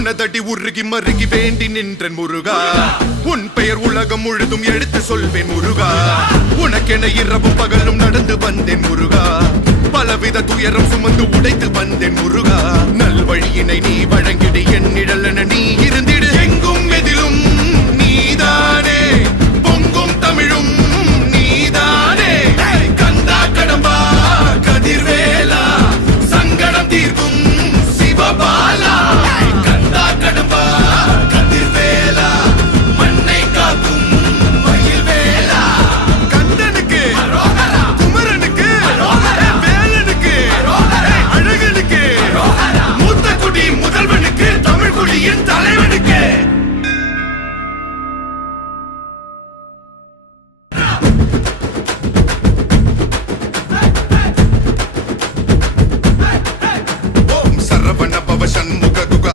உன்னதடி உருகி மருகி வேண்டி நின்றன் முருகா உன் பெயர் உலகம் முழுதும் எடுத்து சொல்வேன் முருகா உனக்கென இரவும் பகலும் நடந்து வந்தேன் முருகா பலவித துயரம் சுமந்து உடைத்து வந்தேன் முருகா நல்வழியினை நீ வழங்கிடு என் நிழலென நீ இருந்து